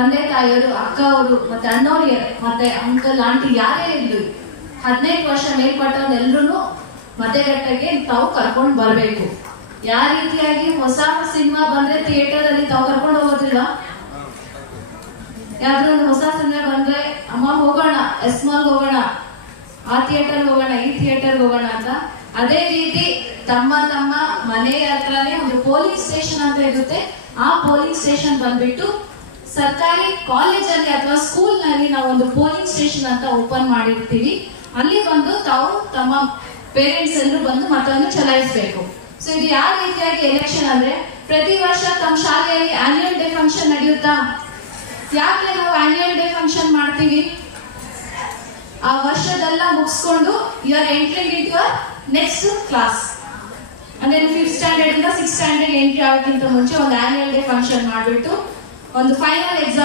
ತಂದೆ ತಾಯಿಯವರು, ಅಕ್ಕ ಅವರು, ಮತ್ತೆ ಅಣ್ಣೋರಿಯರು, ಮತ್ತೆ ಅಂಕಲ್ ಆಂಟಿ ಯಾರೇ ಇರ್ಲಿ 15 ವರ್ಷ ಮೇಲ್ಪಟ್ಟವ್ರೆಲ್ಲರೂ ಮತಗಟ್ಟೆಗೆ ತಾವು ಕರ್ಕೊಂಡು ಬರಬೇಕು. ಯಾವ ರೀತಿಯಾಗಿ ಹೊಸ ಸಿನಿಮಾ ಬಂದ್ರೆ ಥಿಯೇಟರ್ ಅಲ್ಲಿ ತಾವು ಕರ್ಕೊಂಡು ಹೋಗೋದಿಲ್ವಾ? ಯಾವ್ದಾದ್ರು ಒಂದು ಹೊಸ ಸಿನಿಮಾ ಬಂದ್ರೆ ಅಮ್ಮ ಹೋಗೋಣ, ಎಸ್ ಮಾಲ್ ಹೋಗೋಣ, ಆ ಥಿಯೇಟರ್ ಹೋಗೋಣ, ಈ ಥಿಯೇಟರ್ ಹೋಗೋಣ ಅಂತ. ಅದೇ ರೀತಿ ತಮ್ಮ ತಮ್ಮ ಮನೆಯ ಹತ್ರನೇ ಒಂದು ಪೋಲಿಂಗ್ ಸ್ಟೇಷನ್ ಅಂತ ಇರುತ್ತೆ. ಆ ಪೋಲಿಂಗ್ ಸ್ಟೇಷನ್ ಬಂದ್ಬಿಟ್ಟು ಸರ್ಕಾರಿ ಕಾಲೇಜಲ್ಲಿ ಅಥವಾ ಸ್ಕೂಲ್ ನಲ್ಲಿ ನಾವು ಒಂದು ಪೋಲಿಂಗ್ ಸ್ಟೇಷನ್ ಅಂತ ಓಪನ್ ಮಾಡಿರ್ತೀವಿ. ಅಲ್ಲಿ ಬಂದು ತಾವು ತಮ್ಮ ಪೇರೆಂಟ್ಸ್ ಎಲ್ಲರೂ ಬಂದು ಮತವನ್ನು ಚಲಾಯಿಸಬೇಕು. ಸೊ ಇದು ಯಾವ ರೀತಿಯಾಗಿ ಎಲೆಕ್ಷನ್ ಅಂದ್ರೆ, ಪ್ರತಿ ವರ್ಷ ತಮ್ಮ ಶಾಲೆಯಲ್ಲಿ ಆನ್ಯುವಲ್ ಡೇ ಫಂಕ್ಷನ್ ನಡೆಯುತ್ತಾ? ಯಾಕೆ ನಾವು ಆನ್ಯುವಲ್ ಡೇ ಫಂಕ್ಷನ್ ಮಾಡ್ತೀವಿ? ಆ ವರ್ಷದೆಲ್ಲ ಮುಗಿಸ್ಕೊಂಡು you are entering in your next class ಅಂದ್ರೆ 5th ಸ್ಟ್ಯಾಂಡರ್ಡ್ ಇಂದ 6th ಸ್ಟ್ಯಾಂಡರ್ಡ್ ಎಂಟ್ರಿ ಆಗೋಕ್ಕಿಂತ ಮುಂಚೆ ಒಂದು ಆನ್ಯುವಲ್ ಡೇ ಫಂಕ್ಷನ್ ಮಾಡಿಬಿಟ್ಟು ಒಂದು ಫೈನಲ್ ಎಕ್ಸಾಮ್